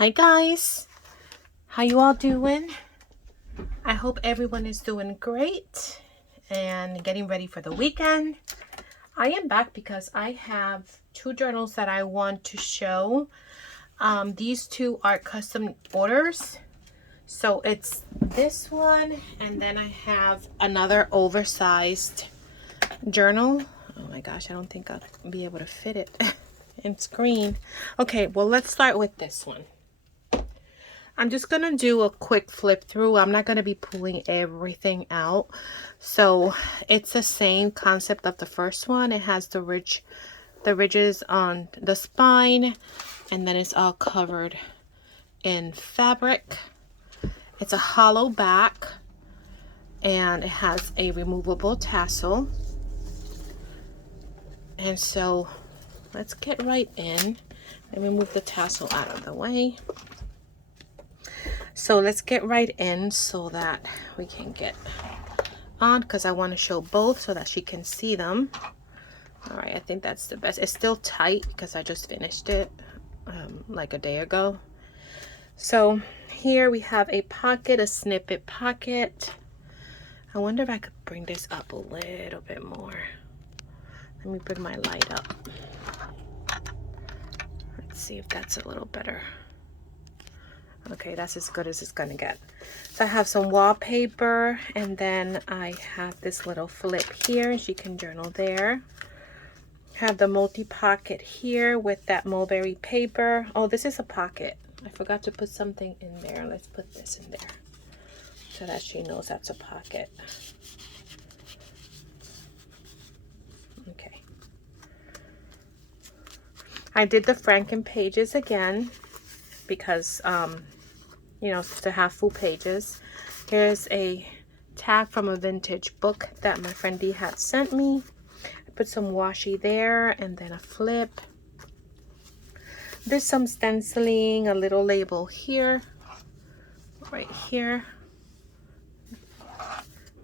Hi guys, how you all doing? I hope everyone is doing great and getting ready for the weekend. I am back because I have two journals that I want to show. These two are custom orders. So it's this one, and then I have another oversized journal. Oh my gosh, I don't think I'll be able to fit it in screen. Okay, well, let's start with this one. I'm just going to do a quick flip through. I'm not going to be pulling everything out. So it's the same concept of the first one. It has the ridges on the spine, and then it's all covered in fabric. It's a hollow back, and it has a removable tassel. And so let's get right in. Let me move the tassel out of the way. So let's get right in so that we can get on, because I want to show both so that she can see them. All right, I think that's the best. It's still tight because I just finished it like a day ago. So here we have a pocket, a snippet pocket. I wonder if I could bring this up a little bit more. Let me bring my light up. Let's see if that's a little better. Okay, that's as good as it's gonna get. So I have some wallpaper, and then I have this little flip here. She can journal there. Have the multi-pocket here with that mulberry paper. Oh, this is a pocket. I forgot to put something in there. Let's put this in there so that she knows that's a pocket. Okay. I did the Franken pages again because you know, to have full pages. Here's a tag from a vintage book that my friend D had sent me. I put some washi there, and then a flip. There's some stenciling, a little label here, right here,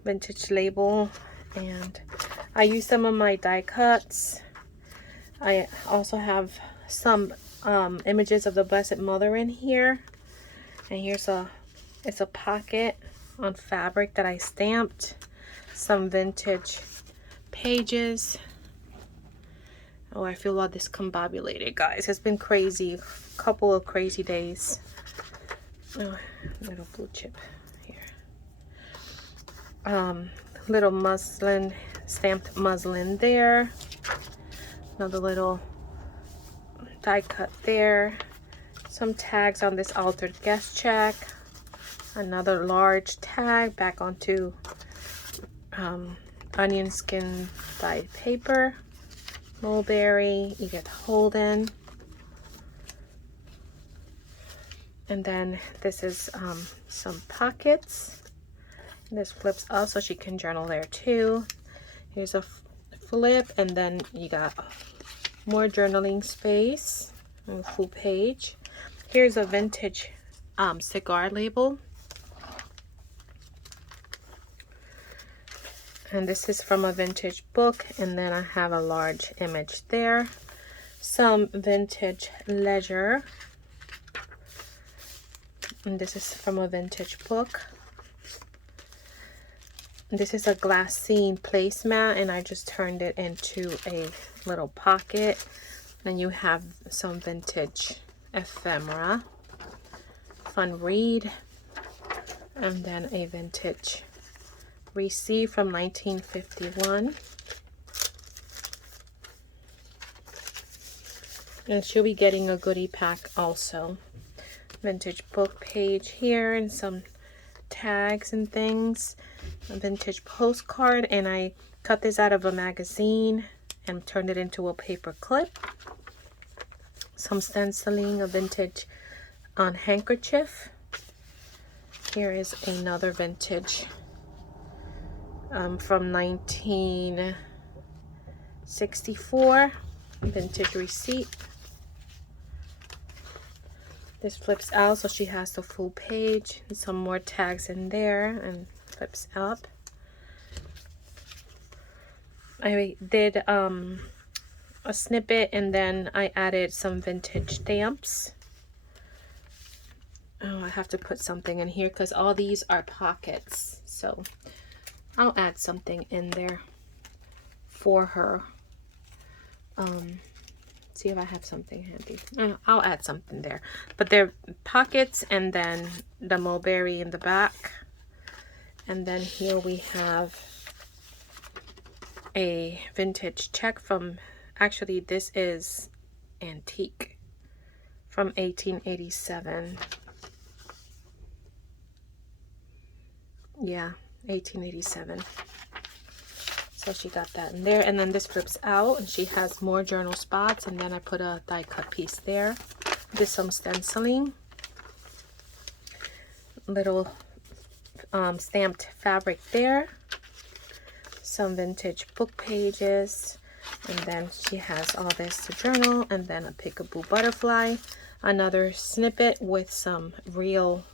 vintage label, and I used some of my die cuts. I also have some images of the Blessed Mother in here. And here's it's a pocket on fabric that I stamped. Some vintage pages. Oh, I feel all discombobulated, guys. It's been crazy. A couple of crazy days. Oh, little blue chip here. Little muslin, stamped muslin there. Another little die cut there. Some tags on this altered guest check. Another large tag back onto onion skin dyed paper. Mulberry, Edith Holden. And then this is some pockets. This flips up so she can journal there too. Here's a flip, and then you got more journaling space on a full page. Here's a vintage cigar label. And this is from a vintage book, and then I have a large image there. Some vintage leisure. And this is from a vintage book. This is a glassine placemat, and I just turned it into a little pocket. Then you have some vintage ephemera. Fun read. And then a vintage receipt from 1951. And she'll be getting a goodie pack also. Vintage book page here, and some tags and things. A vintage postcard, and I cut this out of a magazine and turned it into a paper clip. Some stenciling, a vintage handkerchief. Here is another vintage from 1964 vintage receipt. This flips out so she has the full page, and some more tags in there, and flips up. I did a snippet, and then I added some vintage stamps. Oh, I have to put something in here because all these are pockets. So I'll add something in there for her. See if I have something handy. I'll add something there. But they're pockets, and then the mulberry in the back. And then here we have a vintage check from, actually this is antique, from 1887. Yeah, 1887. So she got that in there, and then this flips out and she has more journal spots, and then I put a die cut piece there. Did some stenciling, little stamped fabric there, some vintage book pages, and then she has all this to journal, and then a peekaboo butterfly, another snippet with some real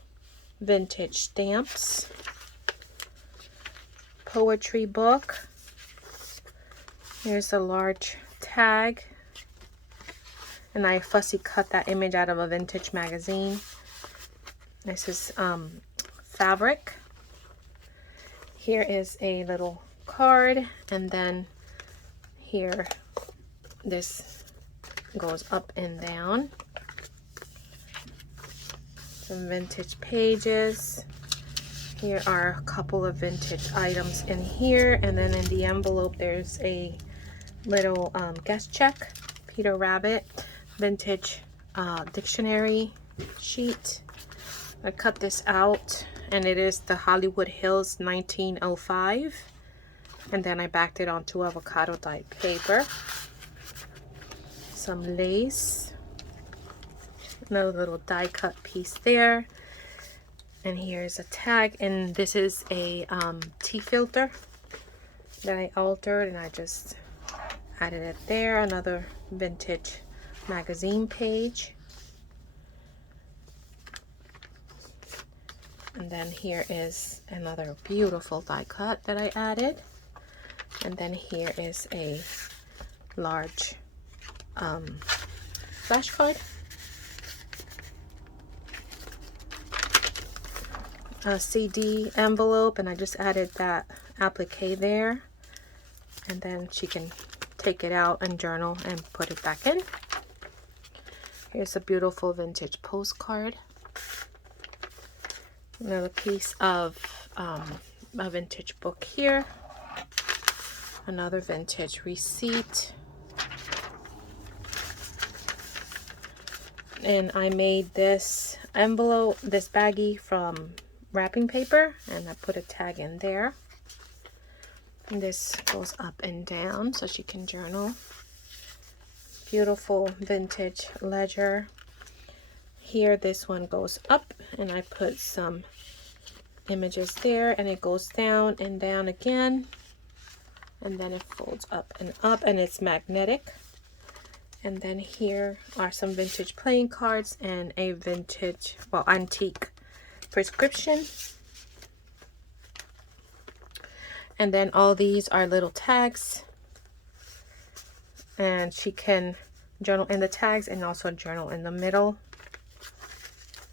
vintage stamps, poetry book. Here's a large tag, and I fussy cut that image out of a vintage magazine. This is fabric. Here is a little card, and then here this goes up and down. Some vintage pages. Here are a couple of vintage items in here, and then in the envelope there's a little guest check, Peter Rabbit, vintage dictionary sheet. I cut this out, and it is the Hollywood Hills 1905, and then I backed it onto avocado dyed paper. Some lace, another little die cut piece there, and here's a tag, and this is a tea filter that I altered, and I just added it there. Another vintage magazine page. And then here is another beautiful die cut that I added. And then here is a large flashcard. A CD envelope, and I just added that applique there. And then she can take it out and journal and put it back in. Here's a beautiful vintage postcard. Another piece of a vintage book here. Another vintage receipt. And I made this envelope, this baggie, from wrapping paper, and I put a tag in there. And this goes up and down so she can journal. Beautiful vintage ledger. Here this one goes up, and I put some images there, and it goes down and down again, and then it folds up, and it's magnetic. And then here are some vintage playing cards and a vintage, well, antique prescription. And then all these are little tags, and she can journal in the tags and also journal in the middle.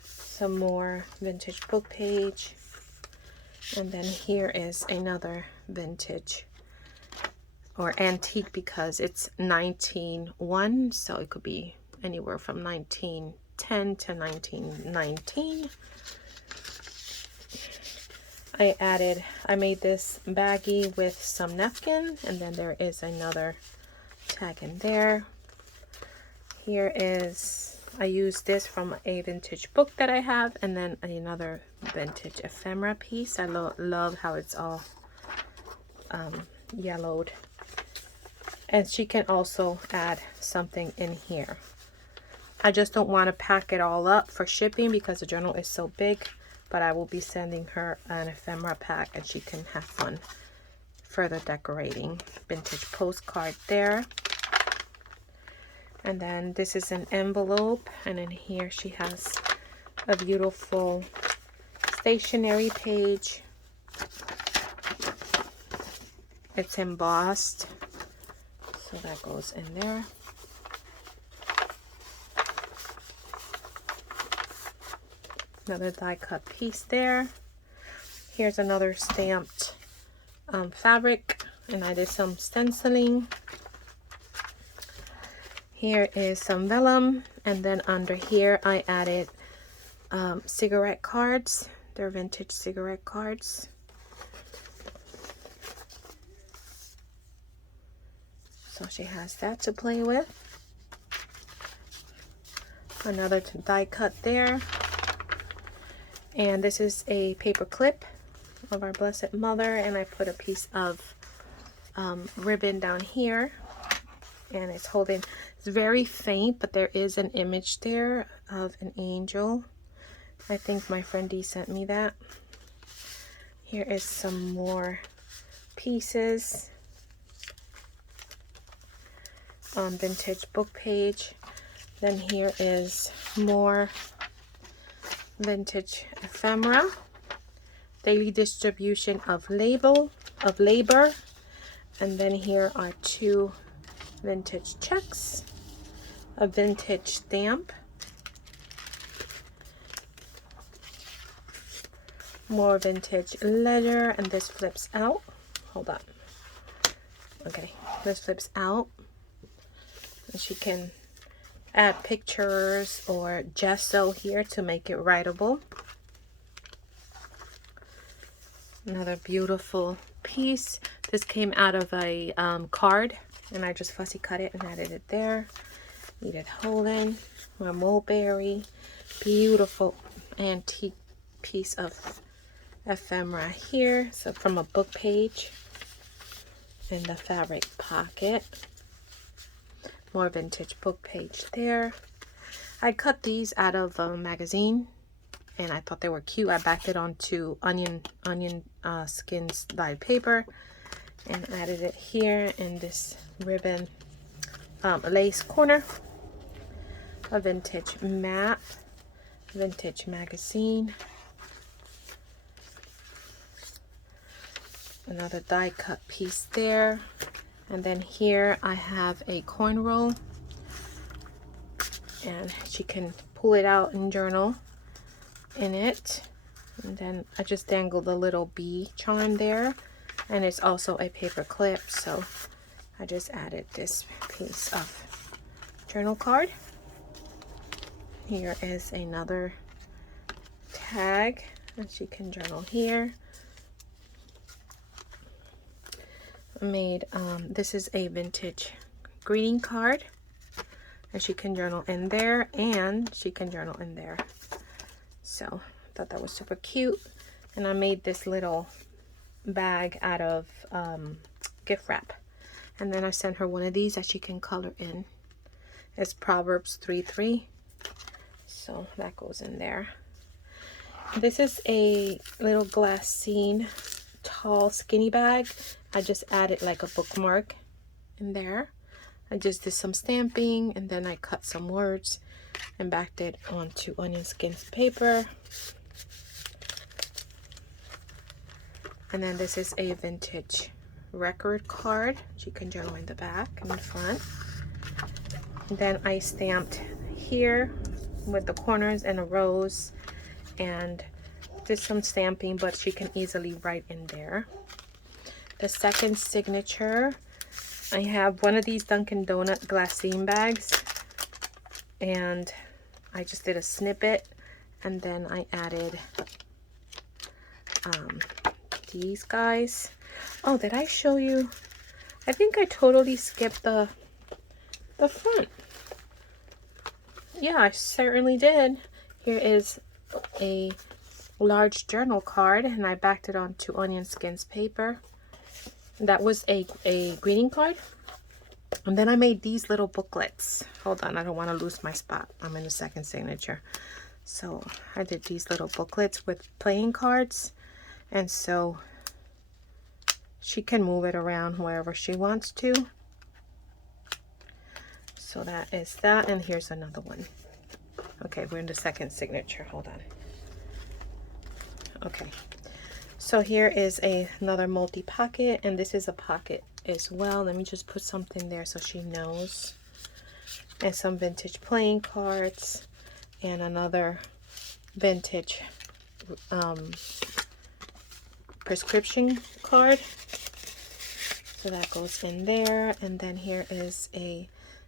Some more vintage book page, and then here is another vintage or antique, because it's 1901, so it could be anywhere from 1910 to 1919. I made this baggie with some napkin, and then there is another tag in there. Here is, I used this from a vintage book that I have, and then another vintage ephemera piece. I love how it's all yellowed. And she can also add something in here. I just don't want to pack it all up for shipping because the journal is so big, but I will be sending her an ephemera pack, and she can have fun further decorating. Vintage postcard there. And then this is an envelope, and in here she has a beautiful stationery page. It's embossed, so that goes in there. Another die cut piece there. Here's another stamped fabric, and I did some stenciling. Here is some vellum, and then under here I added cigarette cards. They're vintage cigarette cards. So she has that to play with. Another die cut there. And this is a paper clip of our Blessed Mother, and I put a piece of ribbon down here, and it's holding, it's very faint, but there is an image there of an angel. I think my friend Dee sent me that. Here is some more pieces. Vintage book page. Then here is more vintage ephemera. Daily distribution of labor. And then here are 2 vintage checks, a vintage stamp, more vintage ledger, and this flips out. Hold on. Okay, this flips out, and she can add pictures or gesso here to make it writable. Another beautiful piece. This came out of a card, and I just fussy cut it and added it there. Edith Holden, my mulberry, beautiful antique piece of ephemera here. So from a book page in the fabric pocket. More vintage book page there. I cut these out of a magazine, and I thought they were cute. I backed it onto onion skins dyed paper and added it here in this ribbon lace corner. A vintage map, vintage magazine, another die cut piece there, and then here I have a coin roll, and she can pull it out and journal in it. And then I just dangled a little bee charm there, and it's also a paper clip, so I just added this piece of journal card. Here is another tag, and she can journal here. I made this is a vintage greeting card, and she can journal in there, and she can journal in there. So I thought that was super cute, and I made this little bag out of gift wrap, and then I sent her one of these that she can color in. It's Proverbs 3:3, so that goes in there. This is a little glassine tall skinny bag. I just added like a bookmark in there. I just did some stamping, and then I cut some words and backed it onto onion skins paper. And then this is a vintage record card. She can journal in the back and the front. And then I stamped here with the corners and a rose, and did some stamping, but she can easily write in there. The second signature, I have one of these Dunkin' Donut glassine bags, and I just did a snippet, and then I added these guys. Oh, did I show you? I think I totally skipped the front. Yeah, I certainly did. Here is a large journal card, and I backed it onto onion skins paper. That was a greeting card. And then I made these little booklets. Hold on, I don't want to lose my spot. I'm in the second signature. So I did these little booklets with playing cards, and so she can move it around wherever she wants to. So that is that, and here's another one. Okay, we're in the second signature. Hold on. Okay, so here is another multi-pocket, and this is a pocket as well. Let me just put something there so she knows. And some vintage playing cards, and another vintage prescription card. So that goes in there. And then here is a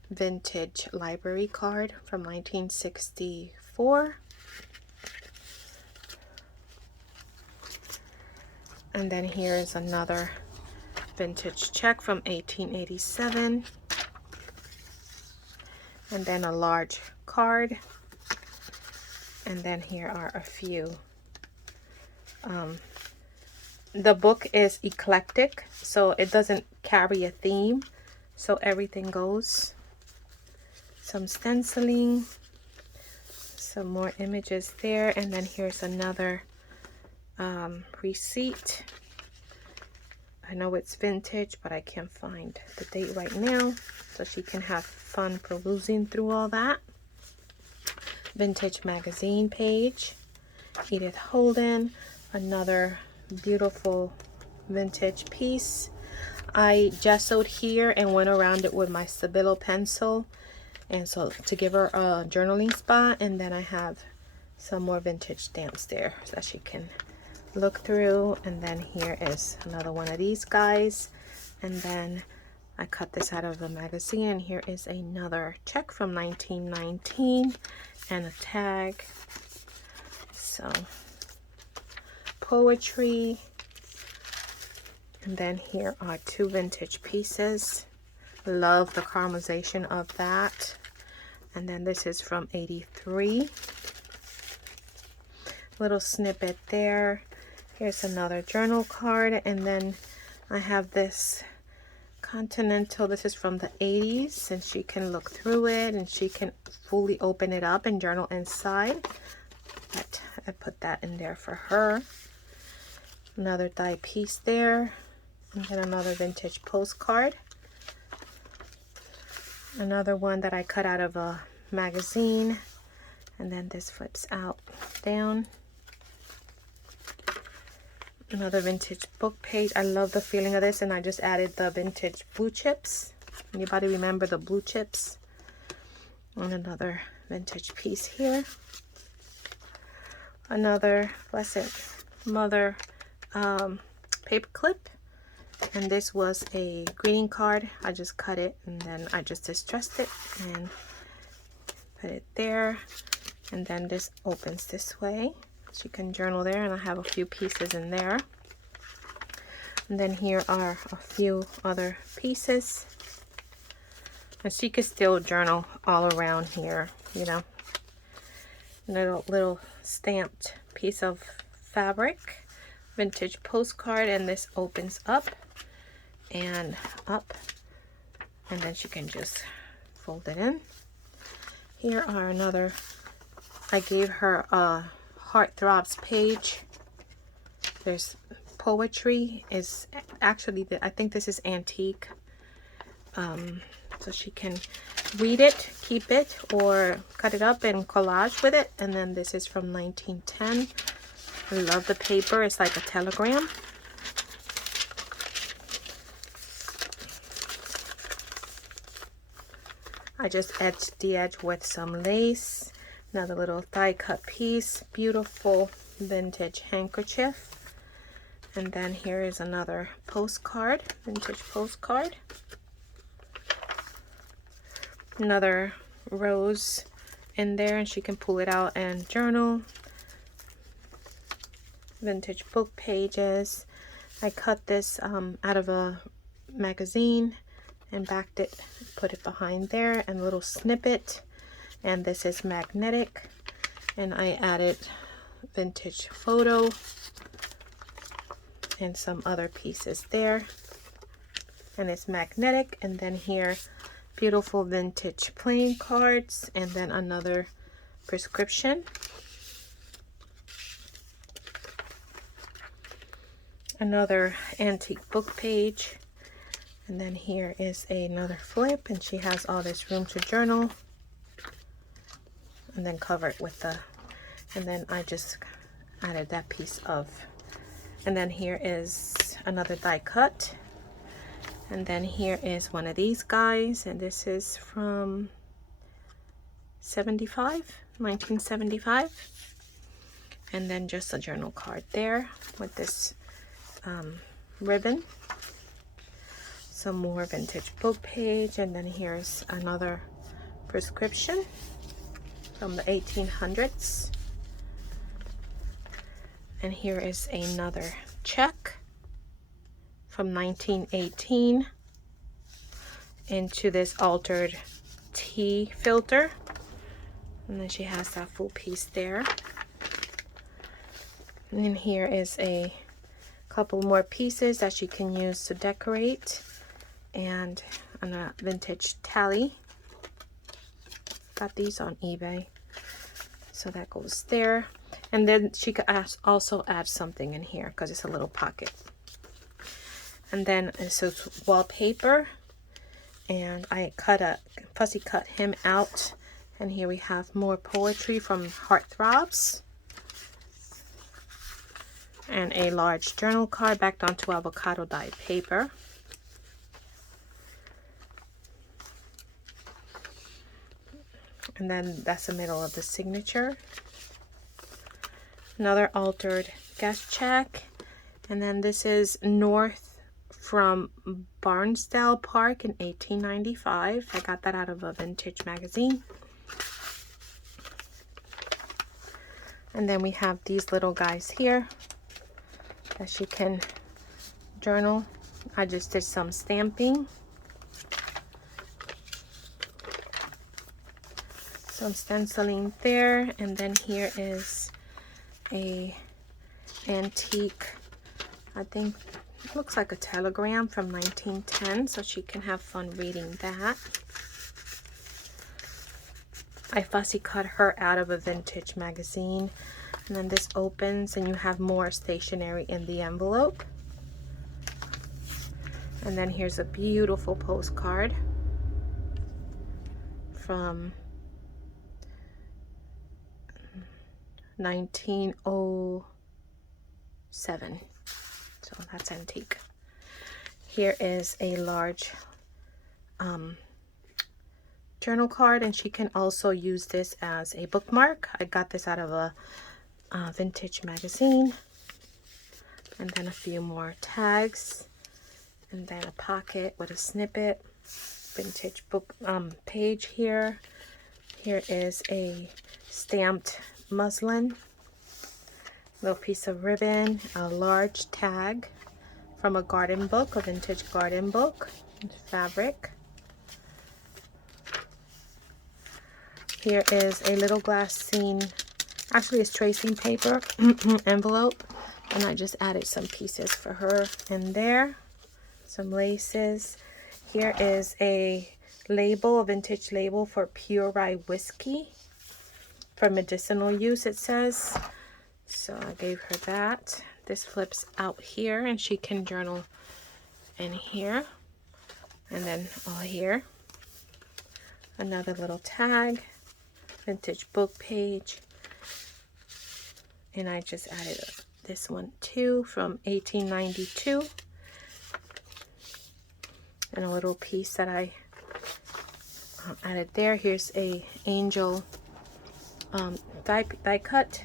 vintage library card from 1964. And then here is another vintage check from 1887. And then a large card. And then here are a few. The book is eclectic, so it doesn't carry a theme, so everything goes. Some stenciling, some more images there, and then here's another receipt. I know it's vintage, but I can't find the date right now, so she can have fun perusing through all that. Vintage magazine page, Edith Holden, another beautiful vintage piece. I gessoed here and went around it with my Stabilo pencil, and so to give her a journaling spot. And then I have some more vintage stamps there that she can look through. And then here is another one of these guys, and then I cut this out of the magazine, and here is another check from 1919 and a tag. So poetry, and then here are two vintage pieces. Love the caramelization of that. And then this is from 83. Little snippet there. Here's another journal card, and then I have this Continental. This is from the 80s, and she can look through it and she can fully open it up and journal inside. But I put that in there for her. Another die piece there, and then another vintage postcard. Another one that I cut out of a magazine, and then this flips out down. Another vintage book page. I love the feeling of this, and I just added the vintage blue chips. Anybody remember the blue chips? And another vintage piece here. Another Blessed Mother paper clip, and this was a greeting card. I just cut it and then I just distressed it and put it there. And then this opens this way. So you can journal there, and I have a few pieces in there. And then here are a few other pieces. And she could still journal all around here, you know. Little stamped piece of fabric, vintage postcard, and this opens up, and then she can just fold it in. Here are another, I gave her a Heartthrobs page. There's poetry, is actually, I think this is antique, so she can read it, keep it, or cut it up and collage with it. And then this is from 1910. I love the paper. It's like a telegram. I just edged the edge with some lace. Another little die cut piece. Beautiful vintage handkerchief. And then here is another postcard, vintage postcard. Another rose in there, and she can pull it out and journal. Vintage book pages. I cut this out of a magazine and backed it, put it behind there, and a little snippet. And this is magnetic, and I added vintage photo and some other pieces there, and it's magnetic. And then here, beautiful vintage playing cards, and then another prescription. Another antique book page, and then here is another flip, and she has all this room to journal, and then cover it with the, and then I just added that piece of, and then here is another die cut, and then here is one of these guys, and this is from 1975. And then just a journal card there with this ribbon. Some more vintage book page, and then here's another prescription from the 1800s. And here is another check from 1918 into this altered tea filter. And then she has that full piece there. And then here is a couple more pieces that she can use to decorate. And a vintage tally. Got these on eBay. So that goes there. And then she could also add something in here because it's a little pocket. And then this is wallpaper. And I fussy cut him out. And here we have more poetry from Heartthrobs. And a large journal card backed onto avocado dyed paper. And then that's the middle of the signature. Another altered guest check. And then this is North from Barnsdale Park in 1895. I got that out of a vintage magazine. And then we have these little guys here that she can journal. I just did some stamping. Some stenciling there, and then here is a antique, I think it looks like a telegram from 1910, so she can have fun reading that. I fussy cut her out of a vintage magazine, and then this opens and you have more stationery in the envelope. And then here's a beautiful postcard from 1907, so that's antique. Here is a large journal card, and she can also use this as a bookmark. I got this out of a vintage magazine. And then a few more tags, and then a pocket with a snippet, vintage book page here. Here is a stamped muslin, little piece of ribbon, a large tag from a garden book, a vintage garden book, fabric. Here is a little glass scene, actually it's tracing paper envelope, and I just added some pieces for her in there, some laces. Here is a label, a vintage label for pure rye whiskey. For medicinal use, it says. So I gave her that. This flips out here, and she can journal in here. And then all here. Another little tag. Vintage book page. And I just added this one too from 1892. And a little piece that I added there. Here's a angel die cut.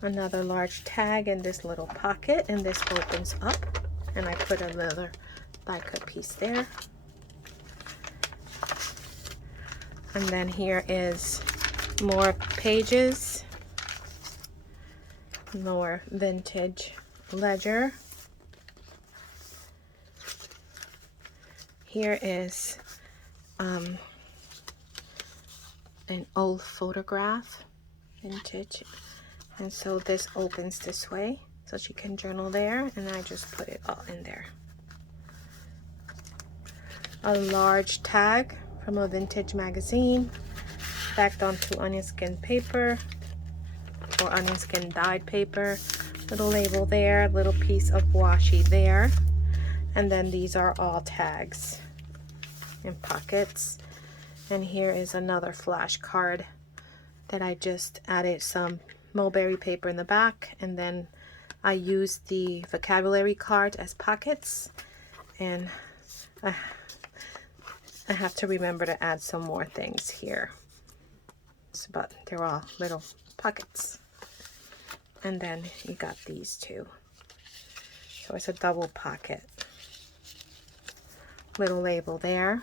Another large tag in this little pocket, and this opens up, and I put another die cut piece there. And then here is more pages, more vintage ledger. Here is an old photograph, vintage, and so this opens this way, so she can journal there, and I just put it all in there. A large tag from a vintage magazine, backed onto onion skin paper or onion skin dyed paper. Little label there, little piece of washi there, and then these are all tags and pockets. And here is another flash card that I just added some mulberry paper in the back, and then I used the vocabulary card as pockets, and I have to remember to add some more things here. It's but they're all little pockets. And then you got these two. So it's a double pocket. Little label there.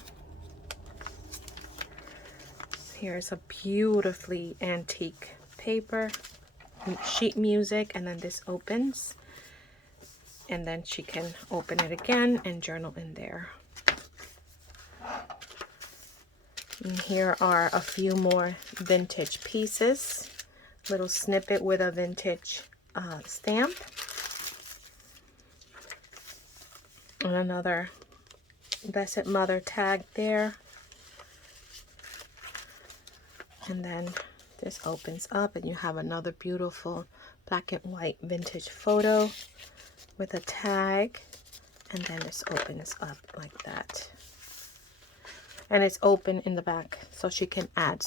Here's a beautifully antique paper, sheet music, and then this opens. And then she can open it again and journal in there. And here are a few more vintage pieces. Little snippet with a vintage stamp. And another Blessed Mother tag there. And then this opens up and you have another beautiful black and white vintage photo with a tag. And then this opens up like that. And it's open in the back, so she can add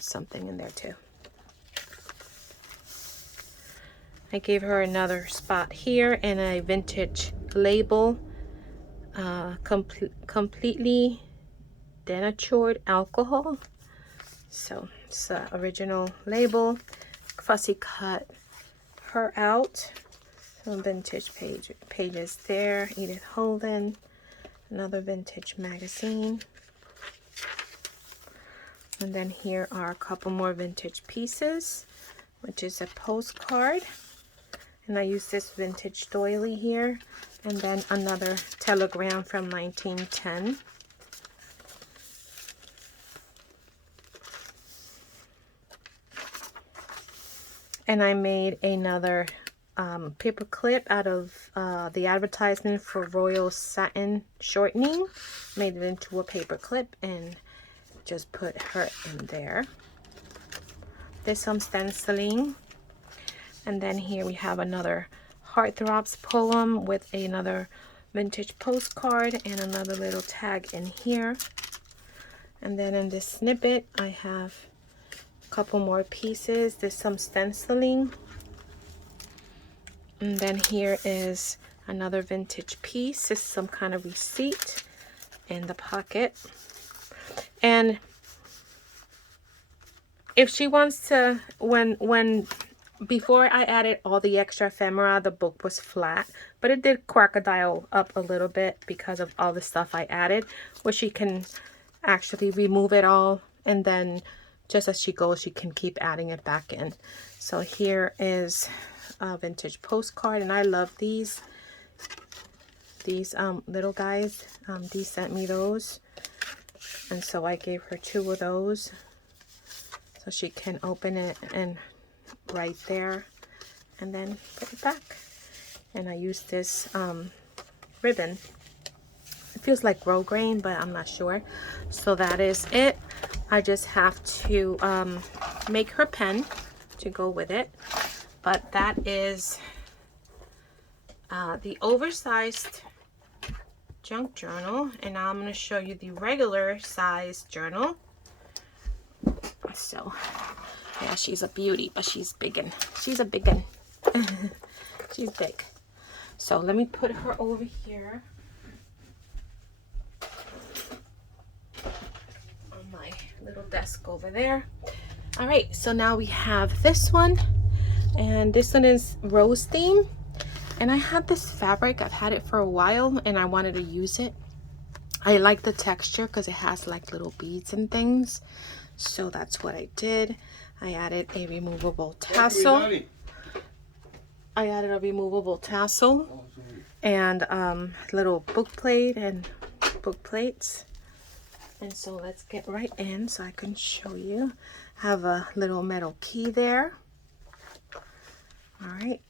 something in there too. I gave her another spot here and a vintage label, completely denatured alcohol. So it's an original label. Fussy cut her out. Some vintage pages there. Edith Holden. Another vintage magazine. And then here are a couple more vintage pieces, which is a postcard. And I use this vintage doily here. And then another telegram from 1910. And I made another paper clip out of the advertisement for Royal Satin Shortening. Made it into a paper clip and just put her in there. There's some stenciling. And then here we have another Heartthrobs poem with another vintage postcard and another little tag in here. And then in this snippet I have a couple more pieces. There's some stenciling. And then here is another vintage piece. This is some kind of receipt in the pocket. And if she wants to, before I added all the extra ephemera, the book was flat, but it did crocodile up a little bit because of all the stuff I added, where she can actually remove it all, and then just as she goes, she can keep adding it back in. So here is a vintage postcard, and I love these little guys. Dee sent me those, and so I gave her 2 of those so she can open it and right there and then put it back. And I use this ribbon. It feels like grosgrain, but I'm not sure. So that is it. I just have to make her pen to go with it. But that is the oversized junk journal, and now I'm going to show you the regular size journal. So yeah, she's a beauty, but she's biggin'. She's a biggin'. She's big. So let me put her over here on my little desk over there. All right, so now we have this one, and this one is rose theme. And I had this fabric, I've had it for a while, and I wanted to use it. I like the texture because it has like little beads and things. So that's what I did. I added a removable tassel. And little book plate and book plates. And so let's get right in so I can show you. Have a little metal key there. All right.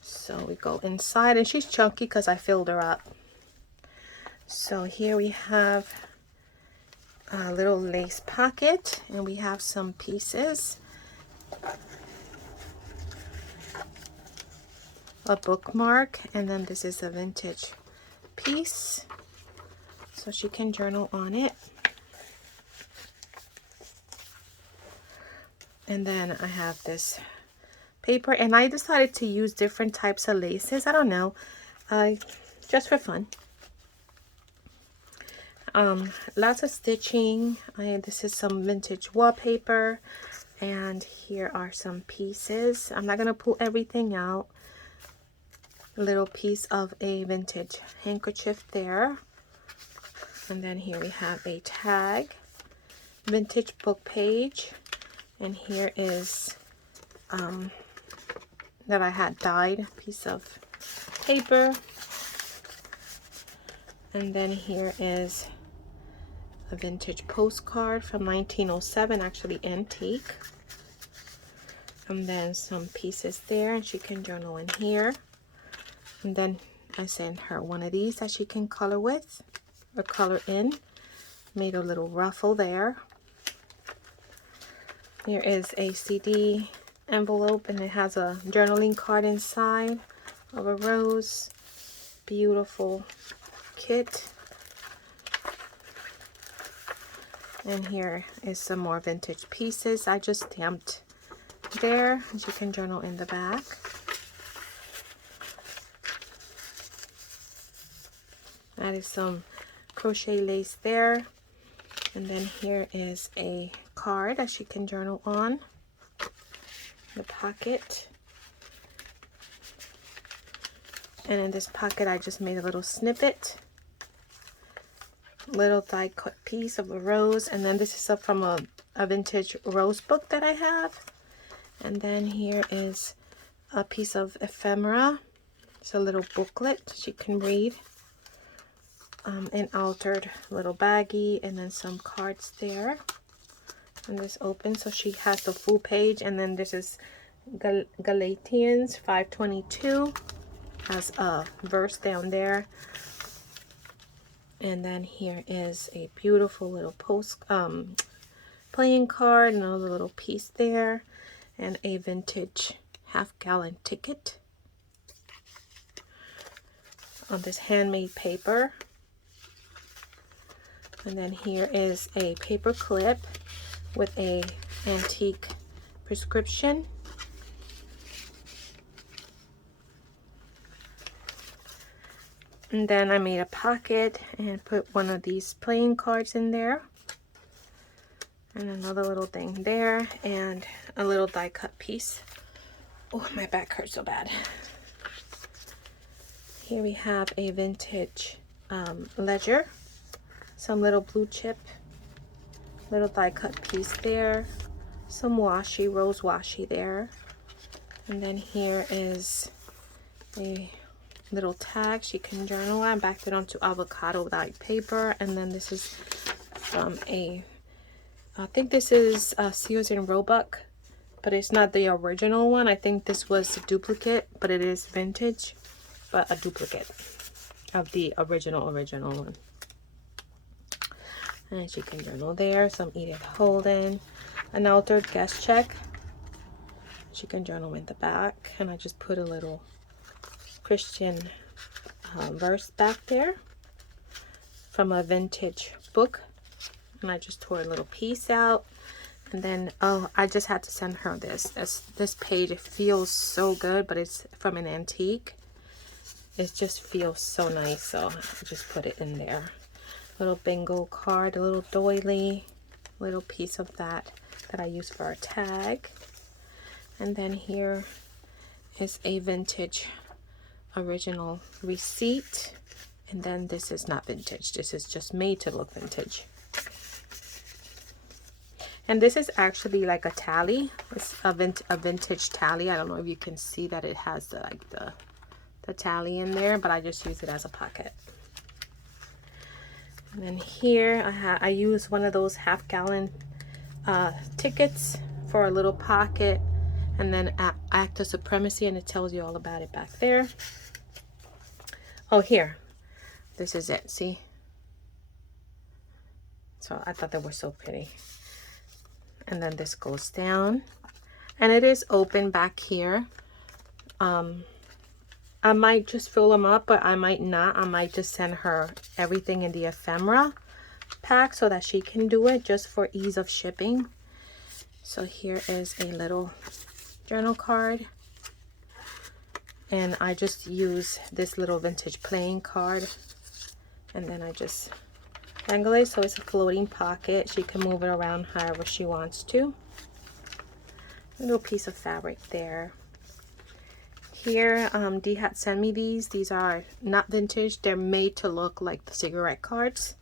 So we go inside, and she's chunky because I filled her up. So here we have a little lace pocket, and we have some pieces. A bookmark, and then this is a vintage piece, so she can journal on it. And then I have this paper, and I decided to use different types of laces. I don't know, just for fun. Lots of stitching. This is some vintage wallpaper, and here are some pieces. I'm not gonna pull everything out. A little piece of a vintage handkerchief there, and then here we have a tag, vintage book page, and here is that I had dyed piece of paper, and then here is a vintage postcard from 1907, actually antique, and then some pieces there, and she can journal in here. And then I sent her one of these that she can color with or color in. Made a little ruffle there. Here is a CD envelope, and it has a journaling card inside of a rose. Beautiful kit. And here is some more vintage pieces I just stamped there, and you can journal in the back. That is some crochet lace there, and then here is a card that she can journal on. The pocket, and in this pocket I just made a little snippet, little die cut piece of a rose, and then this is up from a vintage rose book that I have. And then here is a piece of ephemera. It's a little booklet she can read. An altered little baggie, and then some cards there. And this opens, so she has the full page. And then this is Galatians 5:22, has a verse down there. And then here is a beautiful little playing card, another little piece there, and a vintage half-gallon ticket on this handmade paper. And then here is a paper clip with a antique prescription. And then I made a pocket and put one of these playing cards in there. And another little thing there, and a little die cut piece. Oh, my back hurts so bad. Here we have a vintage ledger. Some little blue chip, little die cut piece there, some washi, rose washi there, and then here is a little tag she can journal on. Backed it onto avocado dyed paper, and then this is from I think this is Sears and Roebuck, but it's not the original one. I think this was a duplicate, but it is vintage, but a duplicate of the original one. And she can journal there. Some Edith Holden, an altered guest check. She can journal in the back, and I just put a little Christian verse back there from a vintage book, and I just tore a little piece out. And then I just had to send her this page. It feels so good, but it's from an antique. It just feels so nice, so I just put it in there. Little bingo card, a little doily, little piece of that I use for a tag. And then here is a vintage original receipt, and then this is not vintage, this is just made to look vintage. And this is actually like a tally. It's a vintage tally. I don't know if you can see that it has the tally in there, but I just use it as a pocket. And then here I use one of those half-gallon tickets for a little pocket, and then Act of Supremacy, and it tells you all about it back there. Oh, here, this is it. See? So I thought they were so pretty. And then this goes down, and it is open back here. I might just fill them up, but I might not. I might just send her everything in the ephemera pack so that she can do it, just for ease of shipping. So here is a little journal card, and I just use this little vintage playing card, and then I just dangly, so it's a floating pocket. She can move it around however she wants to. A little piece of fabric there. Here, Dee had sent me these. These are not vintage. They're made to look like the cigarette cards.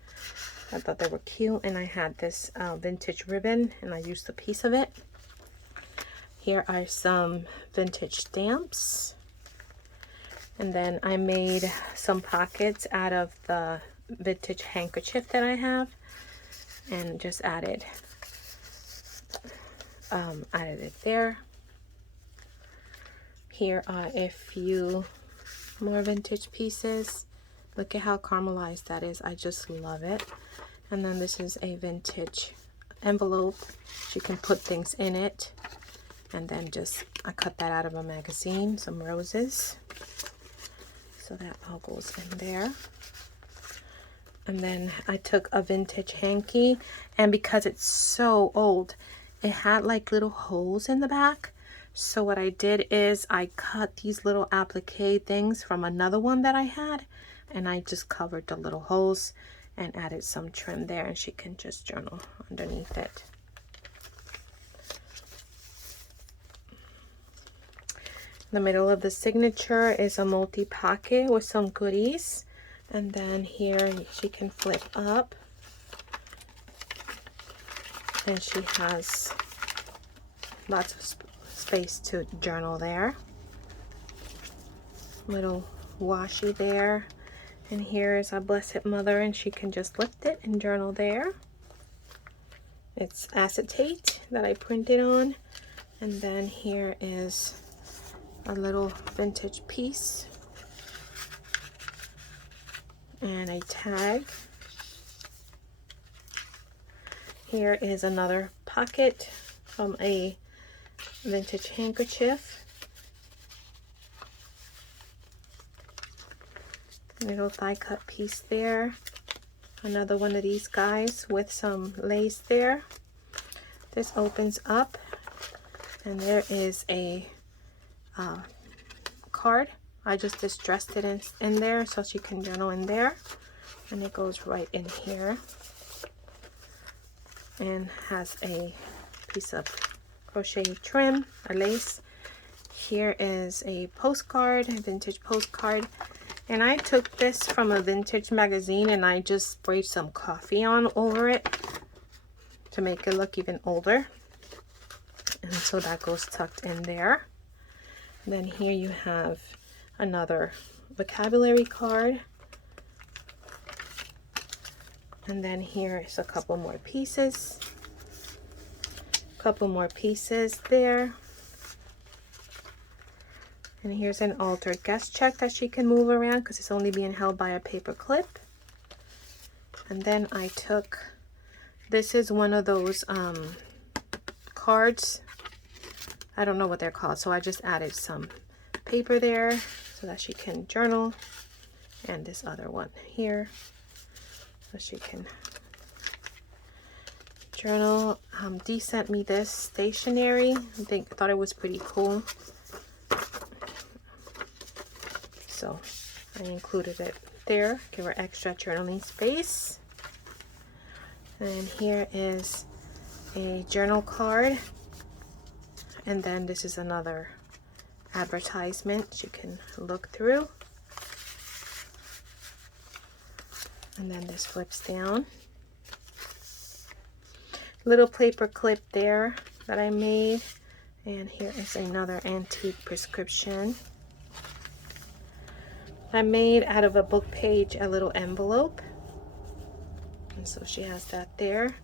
I thought they were cute, and I had this vintage ribbon, and I used a piece of it. Here are some vintage stamps. And then I made some pockets out of the vintage handkerchief that I have, and just added it there. Here are a few more vintage pieces. Look at how caramelized that is. I just love it. And then this is a vintage envelope. You can put things in it. And then I cut that out of a magazine, some roses. So that all goes in there. And then I took a vintage hanky, and because it's so old, it had like little holes in the back. So what I did is I cut these little applique things from another one that I had, and I just covered the little holes and added some trim there, and she can just journal underneath it. The middle of the signature is a multi-pocket with some goodies. And then here she can flip up. And she has lots of space to journal there. Little washi there. And here is our Blessed Mother, and she can just lift it and journal there. It's acetate that I printed on. And then here is a little vintage piece and a tag. Here is another pocket from a vintage handkerchief. Little die cut piece there. Another one of these guys with some lace there. This opens up, and there is a card. I just distressed it in there so she can journal in there, and it goes right in here and has a piece of crochet trim, a lace. Here is a postcard, a vintage postcard, and I took this from a vintage magazine and I just sprayed some coffee on over it to make it look even older, and so that goes tucked in there. Then here you have another vocabulary card. And then here is a couple more pieces. Couple more pieces there. And here's an altered guest check that she can move around because it's only being held by a paper clip. And then I took, this is one of those cards. I don't know what they're called, so I just added some paper there so that she can journal, and this other one here so she can journal. Dee sent me this stationery. I thought it was pretty cool, so I included it there. Give her extra journaling space. And here is a journal card. And then this is another advertisement you can look through. And then this flips down. Little paper clip there that I made. And here is another antique prescription. I made out of a book page a little envelope. And so she has that there.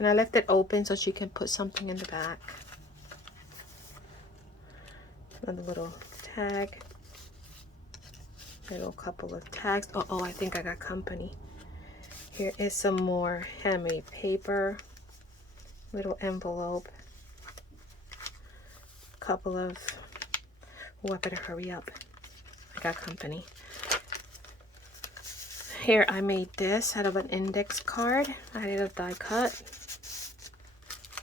And I left it open so she can put something in the back. Another little tag. Little couple of tags. Oh, I think I got company. Here is some more handmade paper. Little envelope. Couple of, oh, I better hurry up. I got company. Here I made this out of an index card. I did a die cut.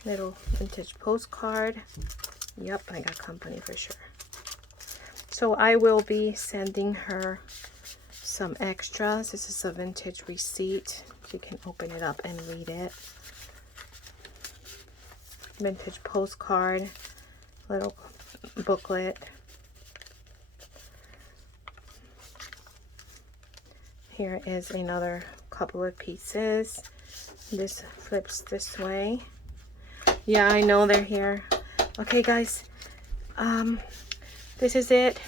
Little vintage postcard. Yep, I got company for sure. So I will be sending her some extras. This is a vintage receipt So you can open it up and read it. Vintage postcard, little booklet. Here is another couple of pieces. This flips this way. Yeah, I know they're here. Okay, guys. This is it.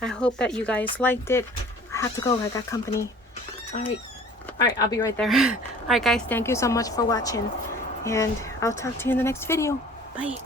I hope that you guys liked it. I have to go. I got company. All right, I'll be right there. All right, guys. Thank you so much for watching. And I'll talk to you in the next video. Bye.